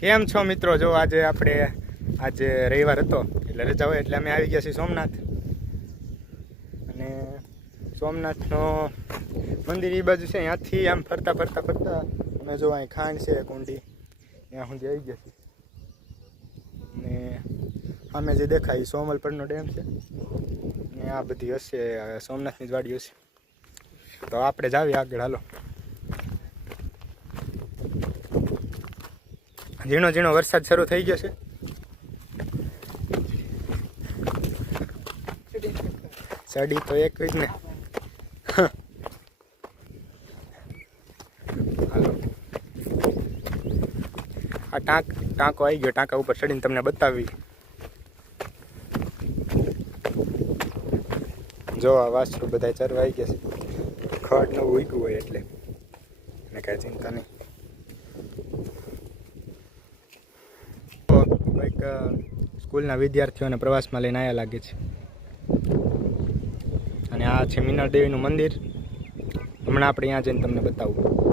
કેમ છો મિત્રો? જો આજે રવિવાર હતો એટલે રજા હોય એટલે અમે આવી ગયા છીએ સોમનાથ. અને સોમનાથનો મંદિર એ બાજુ છે, ત્યાંથી આમ ફરતા અમે જો અહીં ખાંડ છે કુંડી, ત્યાં સુધી આવી ગયા છીએ. ને અમે જે દેખાય સોમલપરનો ડેમ છે ને આ બધી હશે સોમનાથની જ વાડી હશે. તો આપણે જ આવીએ આગળ, હાલો. ઝીણો ઝીણો વરસાદ શરૂ થઈ ગયો છે. સડી તો એક જ ને. હાલો, આ ટાંકો આવી ગયો. ટાંકા ઉપર ચડીને તમને બતાવી. જો આ વાસુ બધા ચરવા આવી ગયા છે. ખડ નવું ઉગ્યું હોય એટલે એને કાંઈ ચિંતા નહીં. કોઈક સ્કૂલના વિદ્યાર્થીઓને પ્રવાસમાં લઈને આવ્યા લાગે છે. અને આ છે મીનળ દેવીનું મંદિર. હમણાં આપણે ત્યાં જઈને તમને બતાવું.